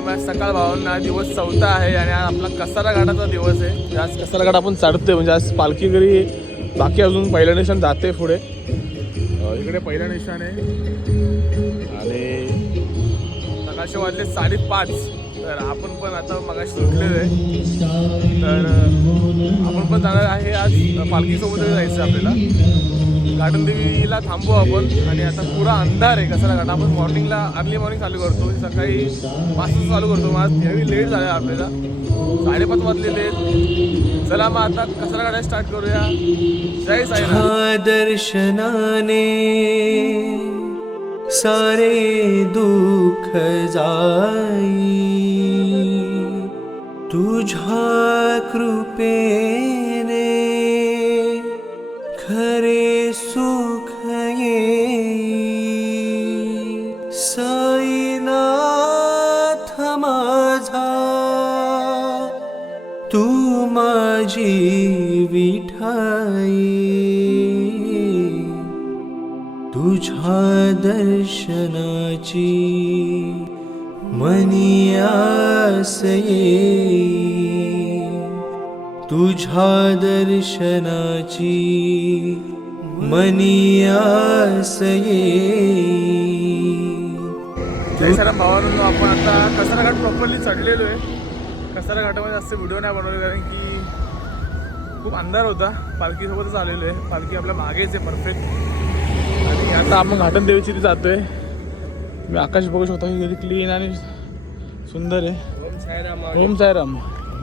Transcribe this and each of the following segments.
त्यामुळे आज सकाळ भावांना दिवस चौथा आहे आणि आज आपला कसारा घाटाचा दिवस आहे. म्हणजे आज कसारा घाट आपण चढतोय म्हणजे आज पालखी घरी बाकी अजून पहिलं निशाण जाते पुढे. इकडे पहिलं निशाण आहे. आणि सकाळचे वाजले साडेपाच. तर आपण पण आता मगाशी सुटलेलो आहे. तर आपण पण जाणार आहे आज पालखीसोबतच जायचं आहे आपल्याला. गार्डन देवीला थांबू आपण. आणि आता पुरा अंधार आहे कसारा घाट आपण मॉर्निंगला अर्ली मॉर्निंग चालू करतो. म्हणजे सकाळी पाच चालू करतो. मग आज यावेळी लेट झालं आपल्याला. साडेपाच वाजलेले चला मग आता कसारा गाड्या स्टार्ट करूया. जय साई दर्शनाने सारे दुःख जाई. तुझ्या कृपेने खरे दर्शनाची मनी आस तुझ्या दर्शनाची मनी आस येई जय सराम भावांनो आपण आता कसारा घाट प्रॉपरली चढलेलो आहे. कसारा घाटामध्ये जास्त व्हिडिओ नाही बनवले कारण की खूप अंधार होता. पालखीसोबतच आलेलो आहे. पालखी आपल्या मागेच आहे परफेक्ट आणि आता आपण घाटन देवीची इथे जातोय. मी आकाश बघू शकतो किती क्लीन आणि सुंदर आहे. ओम सायराम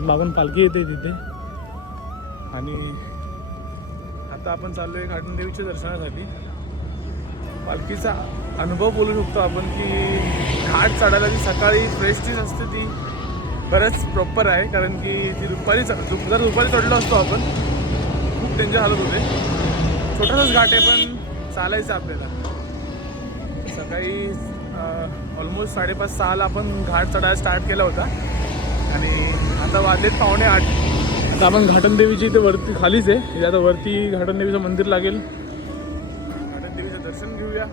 मागून पालखी येते तिथे. आणि आता आपण चाललोय घाटन देवीच्या दर्शनासाठी. पालखीचा अनुभव बोलू शकतो आपण की घाट चढायला जी सकाळी फ्रेश चीज असते ती बरंच प्रॉपर आहे कारण की ती दुपारी जर दुपारी चढलो असतो आपण खूप डेंजर हालत होते. छोटासाच घाट आहे पण चालायचं आपल्याला. सकाळी ऑलमोस्ट साडेपाच सहाला आपण घाट चढायला स्टार्ट केला होता. आणि आता वाजलेत पावणे आठ. आता आपण घाटन देवीची इथे वरती खालीच आहे. म्हणजे आता वरती घाटन देवीचं मंदिर लागेल. घाटन देवीचं दर्शन घेऊया.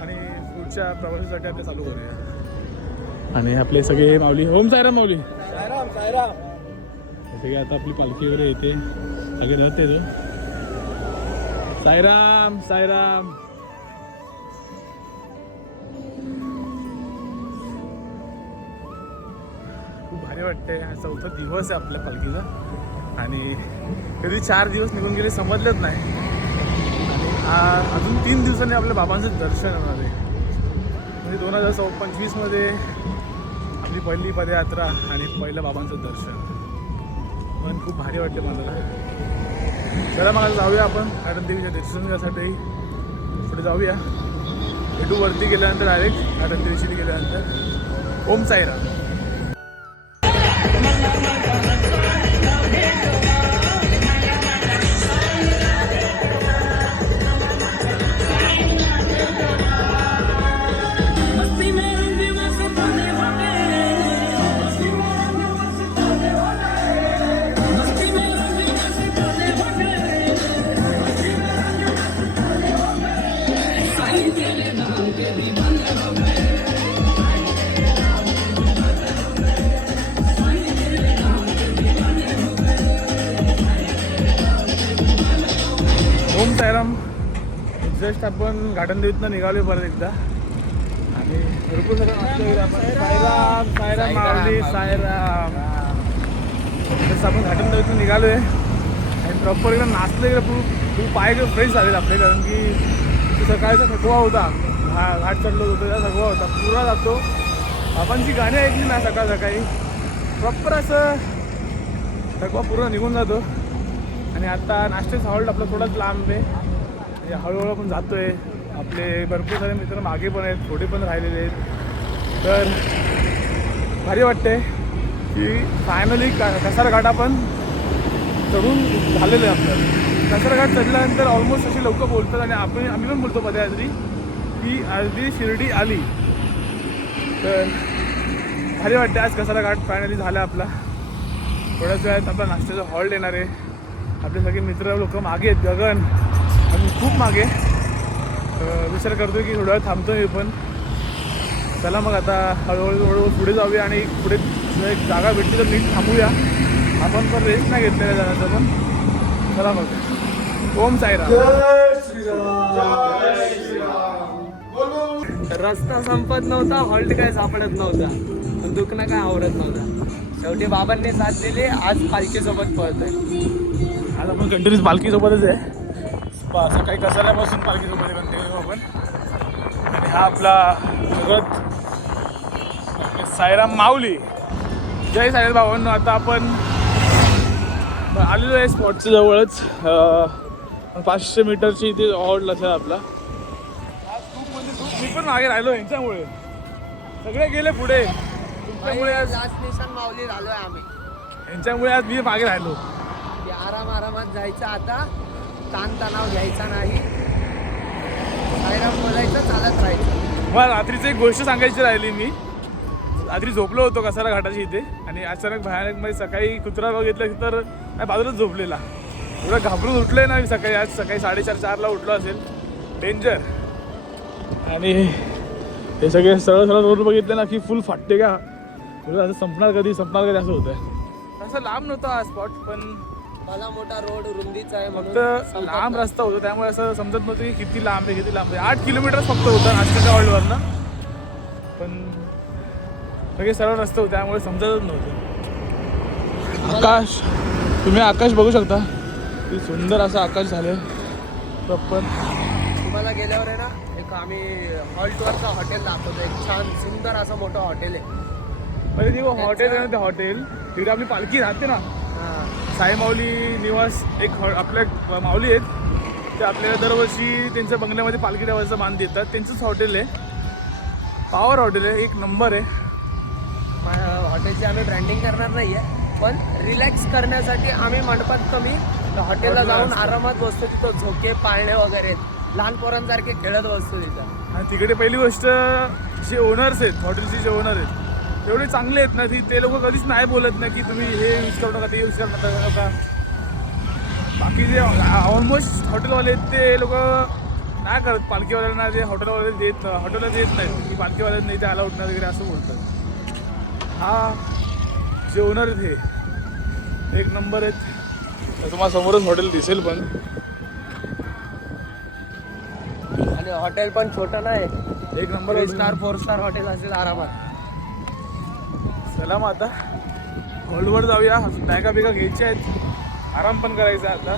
आणि पुढच्या प्रवासासाठी आपल्या चालू करूया. आणि आपले सगळे माऊली. ओम सायराम माऊली. सगळे आता आपली पालखी वगैरे येते. सगळे राहते रे साईराम साईराम. खूप भारी वाटते हा चौथा दिवस आहे आपल्या पालखीचा. आणि कधी चार दिवस निघून गेले समजलंच नाही. आणि आ- अजून तीन दिवसांनी आपल्या बाबांचं दर्शन होणार आहे. म्हणजे दोन हजार चौ पंचवीसमध्ये आपली पहिली पदयात्रा आणि पहिलं बाबांचं दर्शन. पण खूप भारी वाटते मला. चला मला जाऊया आपण गार्डन देवीच्या दर्शनासाठी पुढे जाऊया. भेटू वरती गेल्यानंतर डायरेक्ट गार्डन देवीशी गेल्यानंतर. ओम साईराम. आपण गार्डन देवीतनं निघालो परत एकदा. आणि भरपूर सगळं नाश्ता आपण सायराम सायराम माऊली सायराम जसं आपण घाटन देवीतून निघालो आहे आणि प्रॉपर एकदम नाचलं गेलं खूप खूप पाय फ्रेश झालेत आपले कारण की तो सकाळचा थकवा होता. हा घाट चढलो होतो त्याचा थकवा होता. पुरा जातो. बाबांची गाणी ऐकली ना सकाळ सकाळी प्रॉपर असं थकवा पूर्ण निघून जातो. आणि आता नाश्त्याचा हॉल्ट आपला थोडाच लांब आहे. म्हणजे हळूहळू आपण जातोय. आपले भरपूर सारे मित्र मागे पण आहेत थोडे पण राहिलेले आहेत. तर भारी वाटते की फायनली का कसारा घाट आपण चढून झालेलं आहे आपलं. कसारा घाट चढल्यानंतर ऑलमोस्ट अशी लोकं बोलतात आणि आपण आम्ही पण बोलतो पदयात्री की अर्धी शिर्डी आली. तर भारी वाटते आज कसारा घाट फायनली झाला आपला. थोड्याच वेळात आपला नाश्त्याचा हॉल्ट येणार आहे. आपले सगळे मित्र लोक मागे आहेत. गगन खूप मागे. तर विचार करतो की थोडा वेळ थांबतो मी पण. चला मग आता हळूहळू हळूहळू पुढे जाऊया आणि पुढे एक जागा भेटली तर नीट थांबूया. आपण पण रेस्ट नाही घेतलेला जाण्याचं पण चला मग. ओम साईराम. रस्ता संपत नव्हता हॉल्ट काय सापडत नव्हता. पण दुखणं काय आवडत नव्हता. शेवटी बाबांनी साथ दिली आज पालखीसोबत पळतोय. आज आपण कंटिन्यूस पालखीसोबतच आहे. प- सकाळी कसाल्यापासून पालखीसोबत आहे कंटिन्यू आपण. आणि हा आपला आपले साईराम माऊली. जय साईराम भावांनो आता आपण आलेलो आहे स्पॉटच्या जवळच. पाचशे मीटरची इथे हॉल्ट असेल आपला. खूप म्हणजे खूप मी पण मागे राहिलो यांच्यामुळे. सगळे गेले पुढे. तुमच्यामुळे आज निशान माऊली झालोय आम्ही. यांच्यामुळे आज मी मागे राहिलो. आराम आरामात जायचं आता. ताणतणाव घ्यायचा नाही. सायराम बोलायचं चालत राहायचं. मला रात्रीची एक गोष्ट सांगायची राहिली मी. रात्री झोपलो होतो कसारा घाटाची इथे आणि अचानक भयानकमध्ये सकाळी कुत्रा बघितलं तर बाजूलाच झोपलेला. एवढं घाबरून उठलोय ना मी सकाळी. आज सकाळी साडेचार चारला उठलो असेल. डेंजर आणि हे सगळे सरळ सरळ रोड बघितले ना की फुल फाटते का. म्हणजे असं संपणार कधी संपणार कधी असं होतं असं लांब नव्हतं हा स्पॉट पण मला मोठा रोड रुंदीचा आहे म्हणून फक्त लांब. रस्ता होता त्यामुळे असं समजत नव्हतं की किती लांब आहे किती लांब आहे. आठ किलोमीटर फक्त होता नाश्त्याच्या ऑइलवरनं पण सगळे सरळ रस्ते होते त्यामुळे समजतच नव्हतं. आकाश तुम्ही आकाश बघू शकता. किती सुंदर असं आकाश झालंय. प्रॉपर. तुम्हाला गेल्यावर आहे ना एक आम्ही हॉल्टवरचं हॉटेल दाखवतो. एक छान सुंदर असं मोठं हॉटेल आहे. म्हणजे ती हॉटेल आहे ना ते हॉटेल. तिकडे आपली पालखी राहते ना. साई माऊली निवास एक हॉ- आपल्या माऊली आहेत. ते आपल्याला दरवर्षी त्यांच्या बंगल्यामध्ये पालखी ठेवायचा मान देतात. त्यांचंच हॉटेल आहे. पॉवर हॉटेल आहे. एक नंबर आहे. हॉटेलची आम्ही ब्रँडिंग करणार नाही आहे पण रिलॅक्स करण्यासाठी आम्ही मंडपात कमी हॉटेलला जाऊन आरामात बसतो तिथं. झोके पाळणे वगैरे आहेत. लहान पोरांसारखे खेळत बसतो तिथं. आणि तिकडे पहिली गोष्ट जे ओनर्स आहेत हॉटेलचे जे ओनर आहेत तेवढे चांगले आहेत ना ती ते लोक कधीच नाही बोलत नाही की तुम्ही हे यूज करू नका ते यूज करू नका नका. बाकी जे ऑलमोस्ट हॉटेलवाले आहेत ते लोक नाही करत. पालखीवाल्यांना जे हॉटेलवाले देत हॉटेलला देत नाहीत की पालखीवाल्यांना नाही ते आला उठणार वगैरे असं बोलतात. हा जे ओनर आहेत हे. एक नंबर आहेत. तुम्हाला समोरच हॉटेल दिसेल पण. आणि हॉटेल पण छोटं नाही. एक number star four star hotel असेल आरामात. चला मग आता हॉलवर जाऊया. बॅगा बिगा घ्यायच्या आहेत. आराम पण करायचा आता.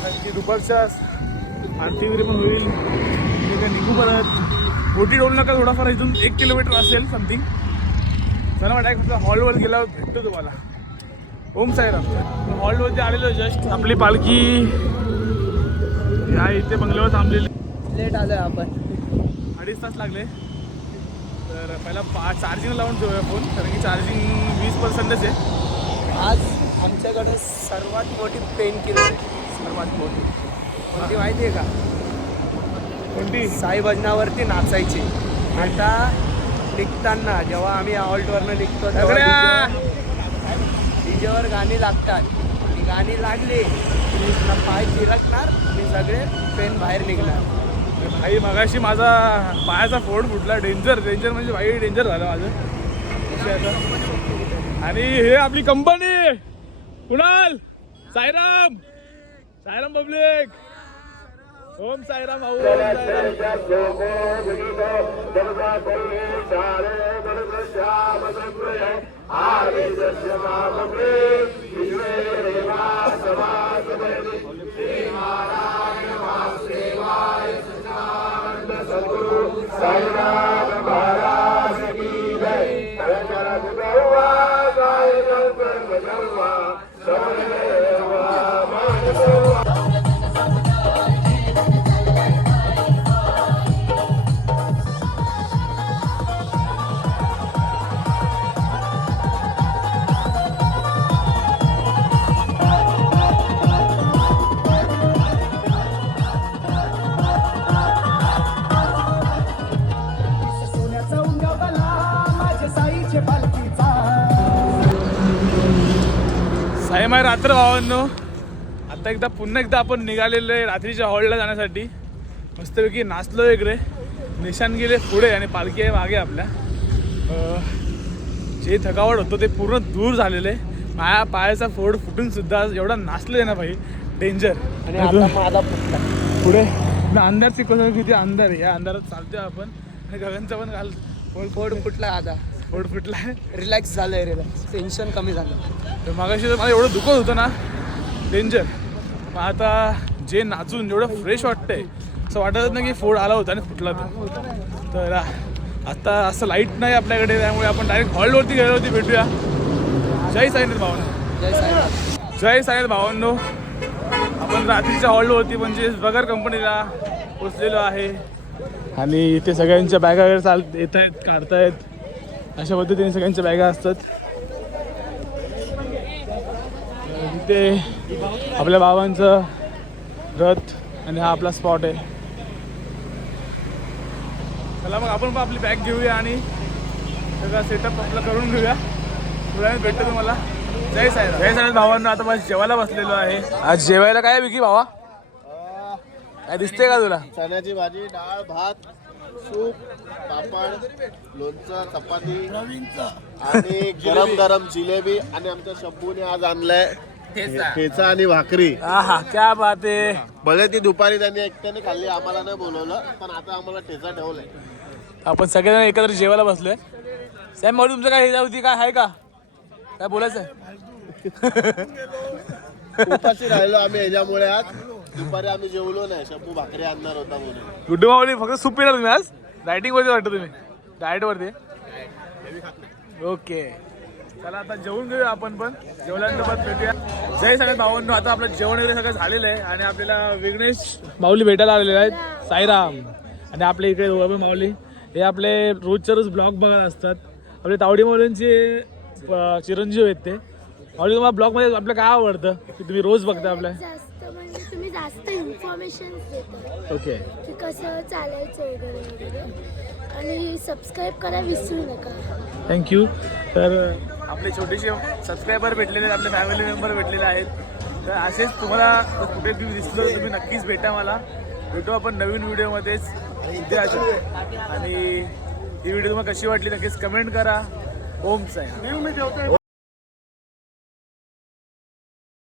कारण की दुपारच्या आरती वगैरे पण होईल. ते काय निघू परत मोठी डोल नका थोडाफार इथून एक किलोमीटर असेल समथिंग चला मग डायरेक्ट हॉलवर गेल्यावर भेटतो तुम्हाला. ओम साईराम. हॉलवरती आलेलो जस्ट आपली पालखी. या इथे बंगल्यावर थांबलेली. लेट आलोय आपण. अडीच तास लागले. तर पहिला पा चार्जिंग लावून ठेवूया फोन कारण की चार्जिंग वीस पर्सेंटच आहे. आज आमच्याकडे सर्वात मोठी पेन किलर सर्वात मोठी. कोणती माहिती आहे का? कोणती? साई भजनावरती नाचायची. आता निघताना जेव्हा आम्ही हॉल्टवरनं निघतो सगळ्या डीजेवर गाणी लागतात. ती गाणी लागली की तुला पाय फिरकणार मी सगळे पेन बाहेर निघणार. भाई मगाशी माझा पायाचा फोड फुटला डेंजर डेंजर म्हणजे भाई डेंजर झालं माझं आणि हे आपली कंपनी कुणाल साईराम साईराम पब्लिक ओम साईराम भाऊ ओम रात्र भावांनो आता एकदा पुन्हा एकदा आपण निघालेलो आहे रात्रीच्या हॉलला जाण्यासाठी. मस्तपैकी नाचलो वगैरे निशान गेले पुढे आणि पालखी आहे मागे आपल्या. जे थकावट होतं ते पूर्ण दूर झालेलं आहे. माझ्या पायाचा फोड फुटून सुद्धा एवढा नाचले ना भाई. डेंजर आणि पुढे ना अंधार शिकवतो किती अंधार आहे. या अंधारात चालतोय आपण. आणि गगनचा पण घाल फोड फोड फुटला आता. फोड फुटलाय रिलॅक्स झालंय रिलॅक्स टेन्शन कमी झालं. तर मागाशी तर मला एवढं दुखत होतं ना. डेंजर मग आता जे नाचून एवढं फ्रेश वाटतंय असं वाटत नाही की फोड आला होता आणि फुटला तो. तर आ, आता असं लाइट नाही आपल्याकडे त्यामुळे आपण डायरेक्ट हॉलवरती गेल्यावरती भेटूया. जय साईनाथ भावांनो. जय साईनाथ. जय साईनाथ भावांनो. आपण रात्रीच्या हॉलवरती म्हणजे बगर कंपनीला पोचलेलो आहे. आणि इथे सगळ्यांच्या बॅगा वगैरे चाल येत आहेत काढतायत. अशा पद्धतीने सगळ्यांच्या बॅगा असतात. तिथे आपल्या बाबांचं रथ आणि हा आपला स्पॉट आहे. चला मग आपण पण आपली बॅग घेऊया आणि सगळा सेटअप आपला करून घेऊया. थोड्या भेटतो तुम्हाला. जय साहेब जय साहेब भावांना आता माझ्या जेवायला बसलेलो आहे. आज जेवायला काय विकी भावा? काय दिसते का तुला? चण्याची भाजी डाळ भात. सूप पापड लोणचं चपाती आणि गरम गरम जिलेबी आणि आमच्या शंभूने आज आणलाय ठेचा. आणि भाकरी. हा क्या बात आहे. भले ती दुपारी त्यांनी एकट्याने खाल्ली आम्हाला नाही बोलवलं पण आता आम्हाला ठेचा ठेवलाय. आपण सगळेजण एकत्र जेवायला बसलोय. सॅम भाऊ तुमचं काय हे होती काय आहे का? काय बोलायचं? उपाशी राहिलो आम्ही ह्याच्यामुळे आज. दुपारी आम्ही जेवलो नाही शंभू भाकरी आणणार होता म्हणून. गुड्डू मावली फक्त सूप पिला तुम्ही आज? डायटिंग वरती वाटतं तुम्ही. डायट वरती? ओके चला आता जेवून घेऊया आपण पण. जेवल्यानंतर परत भेटूया. जय सगळ्या भावांनो आता आपलं जेवण वगैरे सगळं झालेलं आहे आणि आपल्याला विघ्नेश माऊली भेटायला आलेले आहेत. साईराम आणि आपले इकडे दोघं माऊली. हे आपले रोजच्या रोज ब्लॉग बघत असतात. आपले तावडी माऊलींचे अं, चिरंजीव आहेत ते. माऊली तुम्हाला ब्लॉगमध्ये आपलं काय आवडतं? की तुम्ही रोज बघता आपल्या? म्हणजे तुम्ही जास्त इन्फॉर्मेशन देता. ओके. की कसं चालायचं वगैरे वगैरे. आणि सबस्क्राईब करा विसरू नका. थँक्यू तर आपले छोटेसे सबस्क्रायबर भेटलेले आहेत आपले फॅमिली मेंबर भेटलेले आहेत. तर असेच तुम्हाला कुठे तुम्ही दिसलो तर तुम्ही नक्कीच भेटा मला. भेटू आपण नवीन व्हिडिओमध्येच उद्याच्या आणि ही व्हिडिओ तुम्हाला कशी वाटली नक्कीच कमेंट करा. ओम साई.